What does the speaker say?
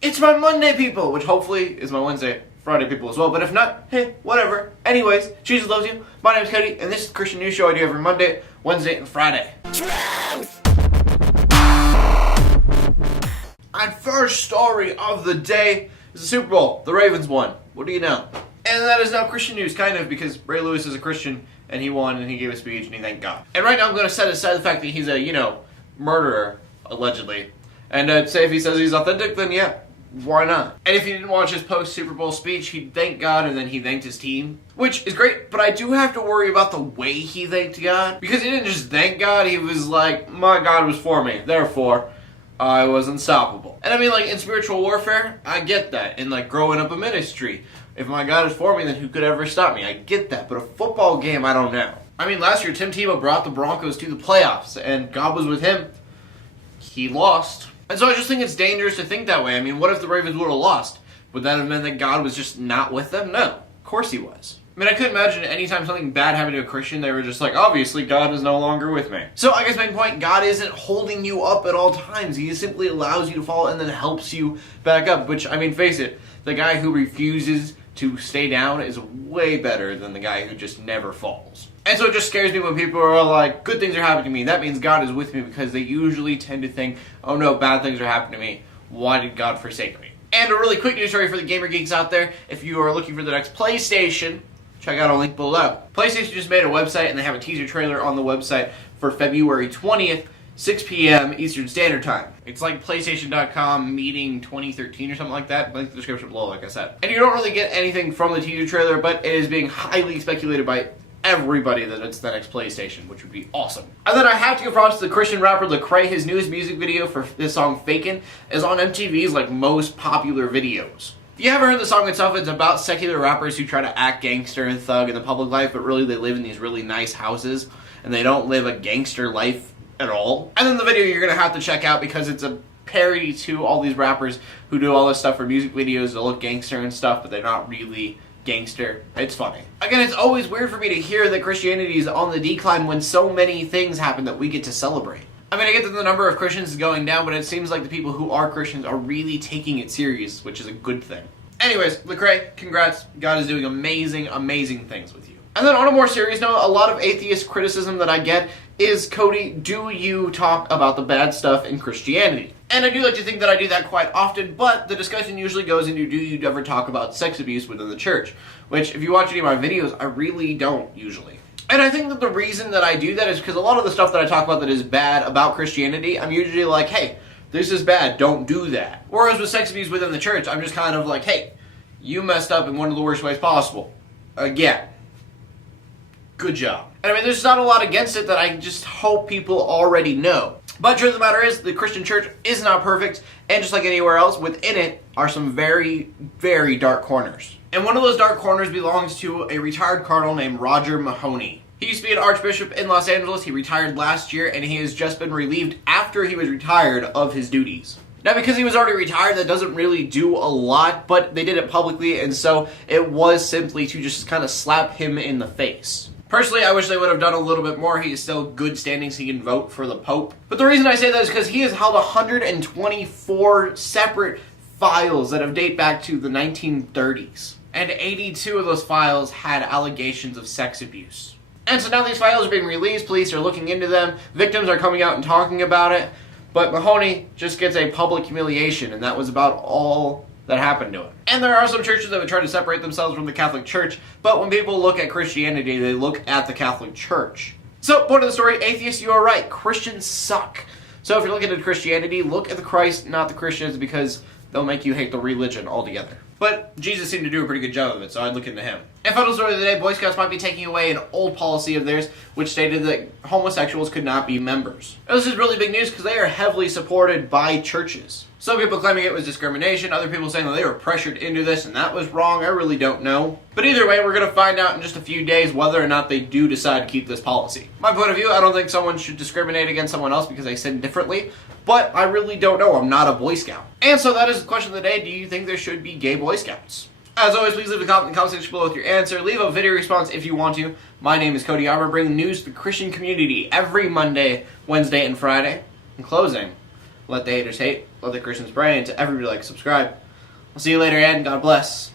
It's my Monday, people, which hopefully is my Wednesday, Friday, people as well. But if not, hey, whatever. Anyways, Jesus loves you. My name is Cody, and this is the Christian News Show I do every Monday, Wednesday, and Friday. Truth! Our first story of the day is the Super Bowl. The Ravens won. What do you know? And that is now Christian news, kind of, because Ray Lewis is a Christian, and he won, and he gave a speech, and he thanked God. And right now I'm going to set aside the fact that he's a, murderer, allegedly. And say if he says he's authentic, then yeah. Why not? And if you didn't watch his post-Super Bowl speech, he thanked God and then he thanked his team, which is great, but I do have to worry about the way he thanked God, because he didn't just thank God, he was like, my God was for me, therefore, I was unstoppable. And I mean, like, in spiritual warfare, I get that. In, like, growing up a ministry, if my God is for me, then who could ever stop me? I get that, but a football game, I don't know. I mean, last year, Tim Tebow brought the Broncos to the playoffs, and God was with him. He lost. And so I just think it's dangerous to think that way. I mean, what if the Ravens would have lost? Would that have meant that God was just not with them? No. Of course he was. I mean, I couldn't imagine anytime something bad happened to a Christian, they were just like, obviously, God is no longer with me. So I guess my point, God isn't holding you up at all times. He simply allows you to fall and then helps you back up. Which, I mean, face it, the guy who refuses to stay down is way better than the guy who just never falls. And so it just scares me when people are like, good things are happening to me. That means God is with me, because they usually tend to think, oh no, bad things are happening to me. Why did God forsake me? And a really quick news story for the gamer geeks out there. If you are looking for the next PlayStation, check out a link below. PlayStation just made a website, and they have a teaser trailer on the website for February 20th, 6 p.m. Eastern Standard Time. It's like PlayStation.com meeting 2013 or something like that. Link in the description below, like I said. And you don't really get anything from the teaser trailer, but it is being highly speculated by everybody that it's the next PlayStation, which would be awesome. And then I have to give props to the Christian rapper Lecrae. His newest music video for this song, Fakin', is on MTV's like most popular videos. If you haven't heard the song itself, it's about secular rappers who try to act gangster and thug in the public life, but really they live in these really nice houses, and they don't live a gangster life at all. And then the video you're going to have to check out, because it's a parody to all these rappers who do all this stuff for music videos to look gangster and stuff, but they're not really gangster. It's funny. Again, it's always weird for me to hear that Christianity is on the decline when so many things happen that we get to celebrate. I mean, I get that the number of Christians is going down, but it seems like the people who are Christians are really taking it serious, which is a good thing. Anyways, Lecrae, congrats. God is doing amazing, amazing things with you. And then on a more serious note, a lot of atheist criticism that I get is, Cody, do you talk about the bad stuff in Christianity? And I do like to think that I do that quite often, but the discussion usually goes into, do you ever talk about sex abuse within the church? Which, if you watch any of my videos, I really don't, usually. And I think that the reason that I do that is because a lot of the stuff that I talk about that is bad about Christianity, I'm usually like, hey, this is bad, don't do that. Whereas with sex abuse within the church, I'm just kind of like, hey, you messed up in one of the worst ways possible. Again. Good job. And I mean, there's not a lot against it that I just hope people already know. But the truth of the matter is, the Christian church is not perfect, and just like anywhere else, within it are some very, very dark corners. And one of those dark corners belongs to a retired cardinal named Roger Mahoney. He used to be an archbishop in Los Angeles. He retired last year, and he has just been relieved after he was retired of his duties. Now, because he was already retired, that doesn't really do a lot, but they did it publicly, and so it was simply to just kind of slap him in the face. Personally, I wish they would have done a little bit more. He is still good standing, so he can vote for the Pope. But the reason I say that is because he has held 124 separate files that have date back to the 1930s. And 82 of those files had allegations of sex abuse. And so now these files are being released, police are looking into them, victims are coming out and talking about it, but Mahoney just gets a public humiliation, and that was about all that happened to him. And there are some churches that would try to separate themselves from the Catholic Church, but when people look at Christianity, they look at the Catholic Church. So, point of the story, atheists, you are right. Christians suck. So if you're looking at Christianity, look at the Christ, not the Christians, because they'll make you hate the religion altogether. But Jesus seemed to do a pretty good job of it, so I'd look into him. And final story of the day, Boy Scouts might be taking away an old policy of theirs, which stated that homosexuals could not be members. Now, this is really big news because they are heavily supported by churches. Some people claiming it was discrimination, other people saying that they were pressured into this and that was wrong. I really don't know. But either way, we're going to find out in just a few days whether or not they do decide to keep this policy. My point of view, I don't think someone should discriminate against someone else because they sin differently, but I really don't know. I'm not a Boy Scout. And so that is the question of the day. Do you think there should be gay Boy Scouts? As always, please leave a comment in the comment section below with your answer. Leave a video response if you want to. My name is Cody Armour, bringing news to the Christian community every Monday, Wednesday, and Friday. In closing, Let the haters hate. Let the Christians pray. And to everybody, like, subscribe. I'll see you later, and God bless.